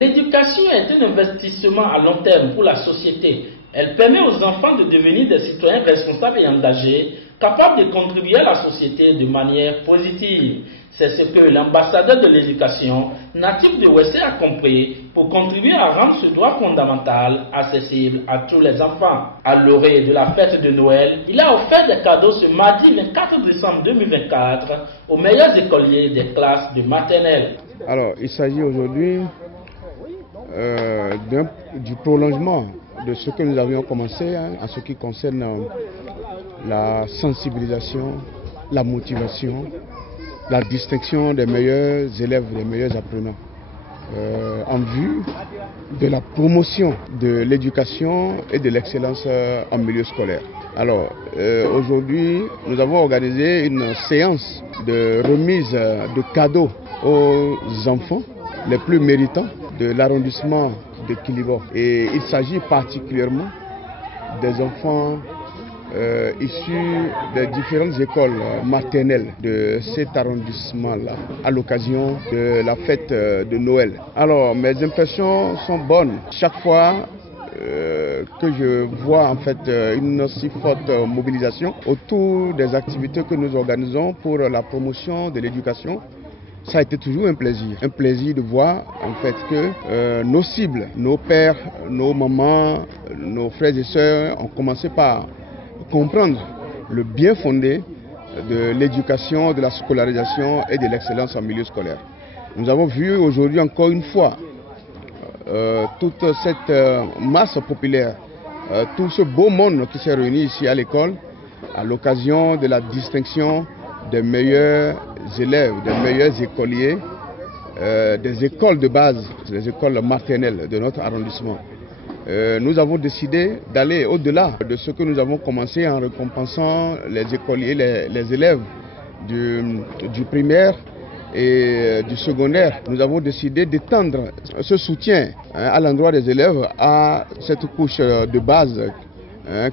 L'éducation est un investissement à long terme pour la société. Elle permet aux enfants de devenir des citoyens responsables et engagés, capables de contribuer à la société de manière positive. C'est ce que l'ambassadeur de l'éducation, natif de Wessé, a compris pour contribuer à rendre ce droit fondamental accessible à tous les enfants. À l'orée de la fête de Noël, il a offert des cadeaux ce mardi 24 décembre 2024 aux meilleurs écoliers des classes de maternelle. Alors, il s'agit aujourd'hui du prolongement de ce que nous avions commencé en ce qui concerne la sensibilisation, la motivation, la distinction des meilleurs élèves, des meilleurs apprenants, en vue de la promotion de l'éducation et de l'excellence en milieu scolaire. Alors, aujourd'hui, nous avons organisé une séance de remise de cadeaux aux enfants les plus méritants de l'arrondissement de Kilibo. Et il s'agit particulièrement des enfants issus des différentes écoles maternelles de cet arrondissement-là, à l'occasion de la fête de Noël. Alors, mes impressions sont bonnes. Chaque fois que je vois en fait une si forte mobilisation autour des activités que nous organisons pour la promotion de l'éducation, ça a été toujours un plaisir de voir en fait que nos cibles, nos pères, nos mamans, nos frères et sœurs ont commencé par comprendre le bien fondé de l'éducation, de la scolarisation et de l'excellence en milieu scolaire. Nous avons vu aujourd'hui encore une fois toute cette masse populaire, tout ce beau monde qui s'est réuni ici à l'école à l'occasion de la distinction des meilleurs élèves, des meilleurs écoliers, des écoles de base, des écoles maternelles de notre arrondissement. Nous avons décidé d'aller au-delà de ce que nous avons commencé en récompensant les écoliers, les élèves du primaire et du secondaire. Nous avons décidé d'étendre ce soutien à l'endroit des élèves à cette couche de base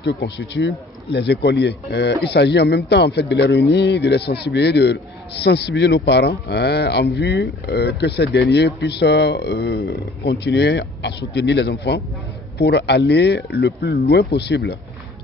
que constituent les écoliers. Il s'agit en même temps en fait de les réunir, de les sensibiliser, de sensibiliser nos parents en vue que ces derniers puissent continuer à soutenir les enfants pour aller le plus loin possible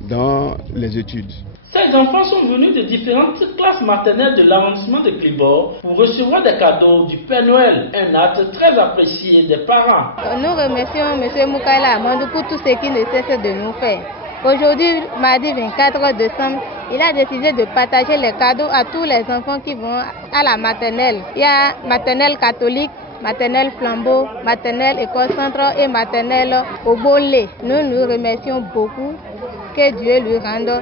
dans les études. Ces enfants sont venus de différentes classes maternelles de l'arrondissement de Kilibo pour recevoir des cadeaux du Père Noël, un acte très apprécié des parents. Nous remercions M. Moukaila Amadou pour tout ce qu'il ne cesse de nous faire. Aujourd'hui, mardi 24 décembre, il a décidé de partager les cadeaux à tous les enfants qui vont à la maternelle. Il y a maternelle catholique, maternelle flambeau, maternelle école centre et maternelle au Bolé. Nous nous remercions beaucoup. Que Dieu lui rende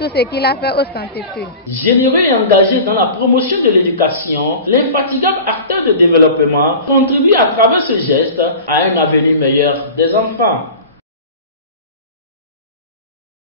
tout ce qu'il a fait au scientifique. Généreux et engagé dans la promotion de l'éducation, l'infatigable acteur de développement contribue à travers ce geste à un avenir meilleur des enfants.